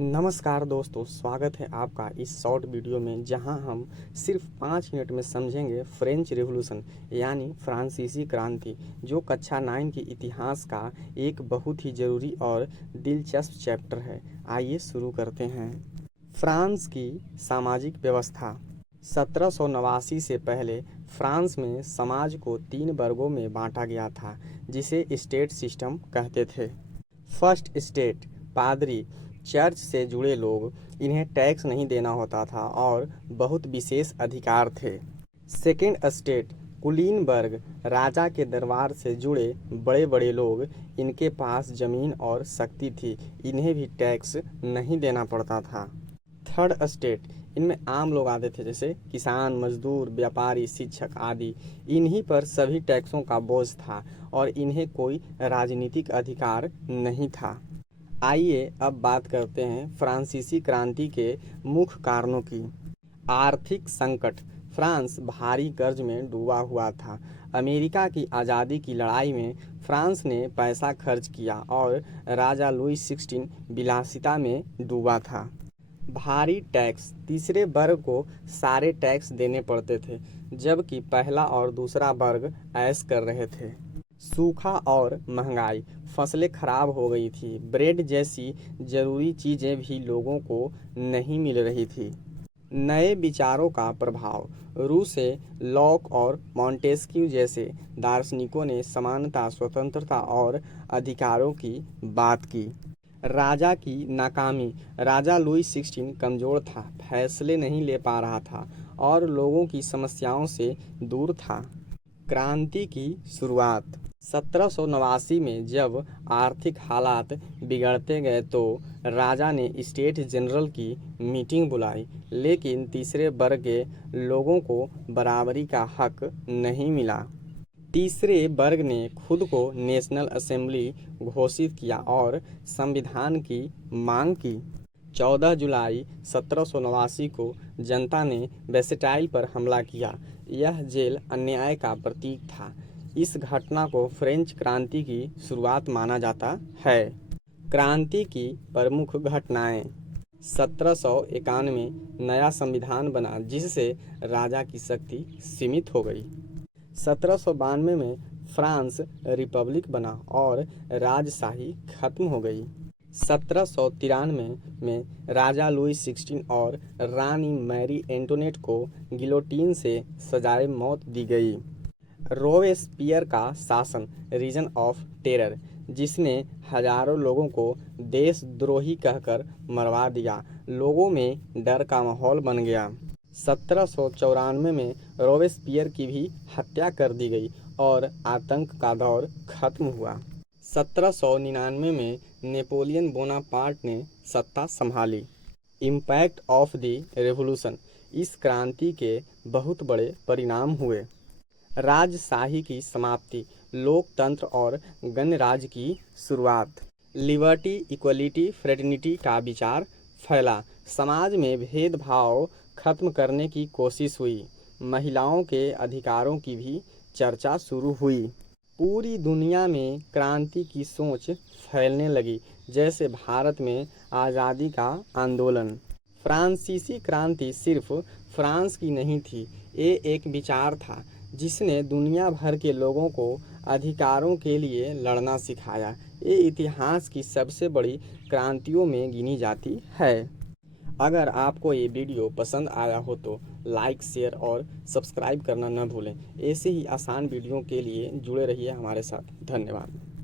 नमस्कार दोस्तों, स्वागत है आपका इस शॉर्ट वीडियो में जहां हम सिर्फ 5 मिनट में समझेंगे फ्रेंच रिवॉल्यूशन यानी फ्रांसीसी क्रांति, जो कक्षा 9 के इतिहास का एक बहुत ही ज़रूरी और दिलचस्प चैप्टर है। आइए शुरू करते हैं। फ्रांस की सामाजिक व्यवस्था। 1789 से पहले फ्रांस में समाज को 3 वर्गों में बांटा गया था, जिसे स्टेट सिस्टम कहते थे। फर्स्ट स्टेट, पादरी, चर्च से जुड़े लोग, इन्हें टैक्स नहीं देना होता था और बहुत विशेष अधिकार थे। सेकेंड स्टेट, कुलीन वर्ग, राजा के दरबार से जुड़े बड़े बड़े लोग, इनके पास जमीन और शक्ति थी, इन्हें भी टैक्स नहीं देना पड़ता था। थर्ड स्टेट, इनमें आम लोग आते थे, जैसे किसान, मजदूर, व्यापारी, शिक्षक आदि। इन्हीं पर सभी टैक्सों का बोझ था और इन्हें कोई राजनीतिक अधिकार नहीं था। आइए अब बात करते हैं फ्रांसीसी क्रांति के मुख्य कारणों की। आर्थिक संकट। फ्रांस भारी कर्ज में डूबा हुआ था। अमेरिका की आज़ादी की लड़ाई में फ्रांस ने पैसा खर्च किया और राजा लुई 16 विलासिता में डूबा था। भारी टैक्स। तीसरे वर्ग को सारे टैक्स देने पड़ते थे, जबकि पहला और दूसरा वर्ग ऐश कर रहे थे। सूखा और महंगाई। फसलें खराब हो गई थी, ब्रेड जैसी जरूरी चीज़ें भी लोगों को नहीं मिल रही थी। नए विचारों का प्रभाव। रूस से लॉक और मॉन्टेस्क्यू जैसे दार्शनिकों ने समानता, स्वतंत्रता और अधिकारों की बात की। राजा की नाकामी। राजा लुई 16 कमज़ोर था, फैसले नहीं ले पा रहा था और लोगों की समस्याओं से दूर था। क्रांति की शुरुआत। 1789 में जब आर्थिक हालात बिगड़ते गए तो राजा ने स्टेट जनरल की मीटिंग बुलाई, लेकिन तीसरे वर्ग के लोगों को बराबरी का हक नहीं मिला। तीसरे वर्ग ने खुद को नेशनल असेंबली घोषित किया और संविधान की मांग की। 14 जुलाई 1789 को जनता ने बेस्टाइल पर हमला किया। यह जेल अन्याय का प्रतीक था। इस घटना को फ्रेंच क्रांति की शुरुआत माना जाता है। क्रांति की प्रमुख घटनाएं। 1791 नया संविधान बना, जिससे राजा की शक्ति सीमित हो गई। 1792 में फ्रांस रिपब्लिक बना और राजशाही खत्म हो गई। 1793 में राजा लुई 16 और रानी मैरी एंटोनेट को गिलोटीन से सजाए मौत दी गई। रोबेस्पियर का शासन, रीजन ऑफ टेरर, जिसने हजारों लोगों को देशद्रोही कहकर मरवा दिया। लोगों में डर का माहौल बन गया। 1794 में रोबेस्पियर की भी हत्या कर दी गई और आतंक का दौर खत्म हुआ। 1799 में नेपोलियन बोनापार्ट ने सत्ता संभाली। Impact of the revolution. इस क्रांति के बहुत बड़े परिणाम हुए। राजशाही की समाप्ति, लोकतंत्र और गणराज्य की शुरुआत। लिबर्टी, इक्वलिटी, फ्रेटर्निटी का विचार फैला। समाज में भेदभाव खत्म करने की कोशिश हुई। महिलाओं के अधिकारों की भी चर्चा शुरू हुई। पूरी दुनिया में क्रांति की सोच फैलने लगी, जैसे भारत में आज़ादी का आंदोलन। फ्रांसीसी क्रांति सिर्फ फ्रांस की नहीं थी, ये एक विचार था जिसने दुनिया भर के लोगों को अधिकारों के लिए लड़ना सिखाया। ये इतिहास की सबसे बड़ी क्रांतियों में गिनी जाती है। अगर आपको ये वीडियो पसंद आया हो तो लाइक, शेयर और सब्सक्राइब करना न भूलें। ऐसे ही आसान वीडियो के लिए जुड़े रहिए हमारे साथ। धन्यवाद।